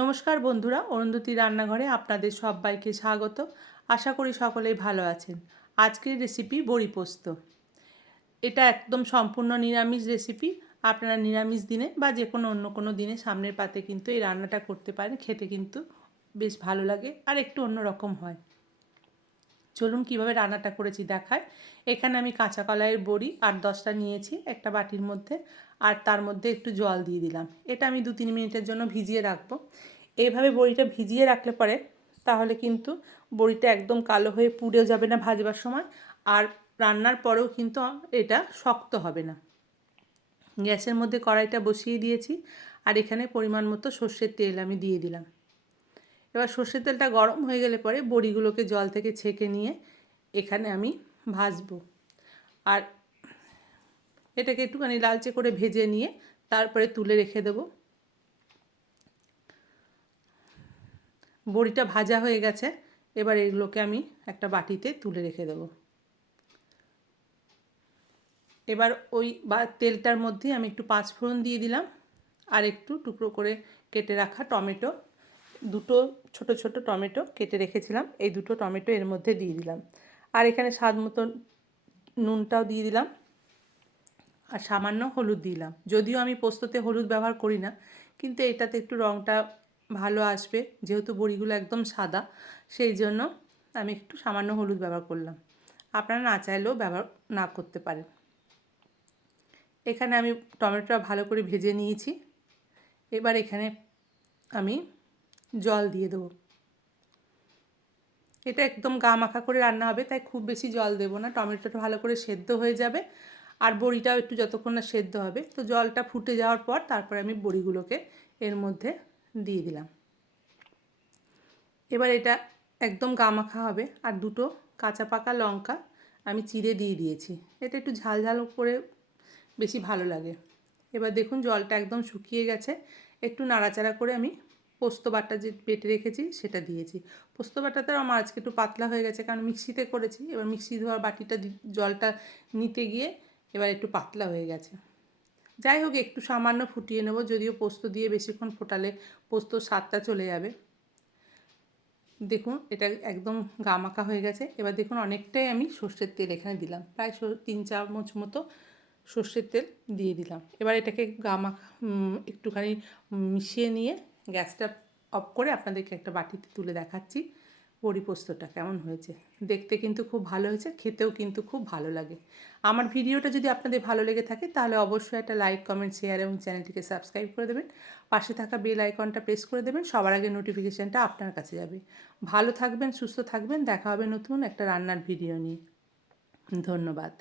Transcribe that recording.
নমস্কার বন্ধুরা, অরুন্ধতী রান্নাঘরে আপনাদের সবাইকে স্বাগত। আশা করি সকলেই ভালো আছেন। আজকের রেসিপি বড়ি পোস্ত। এটা একদম সম্পূর্ণ নিরামিষ রেসিপি। আপনারা নিরামিষ দিনে বা যে কোনো অন্য কোনো দিনে সামনের পাতে কিন্তু এই রান্নাটা করতে পারেন। খেতে কিন্তু বেশ ভালো লাগে আর একটু অন্যরকম হয়। চলুন কিভাবে রান্নাটা করেছি দেখায়। এখানে আমি কাঁচা কলাইয়ের বড়ি 8-10টা নিয়েছি একটা বাটির মধ্যে, আর তার মধ্যে একটু জল দিয়ে দিলাম। এটা আমি 2-3 মিনিটের জন্য ভিজিয়ে রাখবো। এইভাবে বড়িটা ভিজিয়ে রাখলে পরে তাহলে কিন্তু বড়িটা একদম কালো হয়ে পুড়ে যাবে না ভাজবার সময়, আর রান্নার পরেও কিন্তু এটা শক্ত হবে না। গ্যাসের মধ্যে কড়াইটা বসিয়ে দিয়েছি, আর এখানে পরিমাণ মতো সর্ষের তেল আমি দিয়ে দিলাম। এবার সর্ষের তেলটা গরম হয়ে গেলে পরে বড়িগুলোকে জল থেকে ছেঁকে নিয়ে এখানে আমি ভাজবো। আর এটাকে একটুখানি লালচে করে ভেজে নিয়ে তারপরে তুলে রেখে দেবো। বড়িটা ভাজা হয়ে গেছে, এবার এগুলোকে আমি একটা বাটিতে তুলে রেখে দেবো। এবার ওই তেলটার মধ্যে আমি একটু পাঁচফোড়ন দিয়ে দিলাম, আর একটু টুকরো করে কেটে রাখা টমেটো, দুটো ছোট ছোট টমেটো কেটে রেখেছিলাম, এই দুটো টমেটো এর মধ্যে দিয়ে দিলাম। আর এখানে স্বাদ মতো নুনটাও দিয়ে দিলাম, আর সামান্য হলুদ দিলাম। যদিও আমি পোস্ততে হলুদ ব্যবহার করি না, কিন্তু এটাতে একটু রঙটা ভালো আসবে, যেহেতু বড়িগুলো একদম সাদা, সেই জন্য আমি একটু সামান্য হলুদ ব্যবহার করলাম। আপনারা না চাইলেও ব্যবহার না করতে পারেন। এখানে আমি টমেটোটা ভালো করে ভেজে নিয়েছি। এবার এখানে আমি জল দিয়ে দেবো। এটা একদম গা মাখা করে রান্না হবে, তাই খুব বেশি জল দেবো না। টমেটোটা ভালো করে সেদ্ধ হয়ে যাবে, আর বড়িটাও একটু যতক্ষণ না সেদ্ধ হবে। তো জলটা ফুটে যাওয়ার পর তারপরে আমি বড়িগুলোকে এর মধ্যে দিয়ে দিলাম। এবার এটা একদম গা মাখা হবে। আর দুটো কাঁচা পাকা লঙ্কা আমি চিড়ে দিয়ে দিয়েছি। এটা একটু ঝাল ঝাল করে বেশি ভালো লাগে। এবার দেখুন জলটা একদম শুকিয়ে গেছে। একটু নাড়াচাড়া করে আমি পোস্ত বাটা যে বেটে রেখেছি সেটা দিয়েছি। পোস্ত বাটাটা আমার আজকে একটু পাতলা হয়ে গেছে, কারণ মিক্সিতে করেছি। এবার মিক্সি ধোয়া বাটিটা জলটা নিতে গিয়ে এবার একটু পাতলা হয়ে গেছে। যাই হোক, একটু সামান্য ফুটিয়ে নেব, যদিও পোস্ত দিয়ে বেশিক্ষণ ফোটালে পোস্তর স্বাদটা চলে যাবে। দেখুন এটা একদম গামাখা হয়ে গেছে। এবার দেখুন অনেকটাই আমি সর্ষের তেল এখানে দিলাম, প্রায় 3 চামচ মতো সর্ষের তেল দিয়ে দিলাম। এবার এটাকে একটুখানি মিশিয়ে নিয়ে গ্যাসটা অফ করে আপনাদেরকে একটা বাটিতে তুলে দেখাচ্ছি বড়ি পোস্তটা কেমন হয়েছে। দেখতে কিন্তু খুব ভালো হয়েছে, খেতেও কিন্তু খুব ভালো লাগে। আমার ভিডিওটা যদি আপনাদের ভালো লেগে থাকে তাহলে অবশ্যই একটা লাইক, কমেন্ট, শেয়ার এবং চ্যানেলটিকে সাবস্ক্রাইব করে দেবেন। পাশে থাকা বেল আইকনটা প্রেস করে দেবেন, সবার আগে নোটিফিকেশানটা আপনার কাছে যাবে। ভালো থাকবেন, সুস্থ থাকবেন। দেখা হবে নতুন একটা রান্নার ভিডিও নিয়ে। ধন্যবাদ।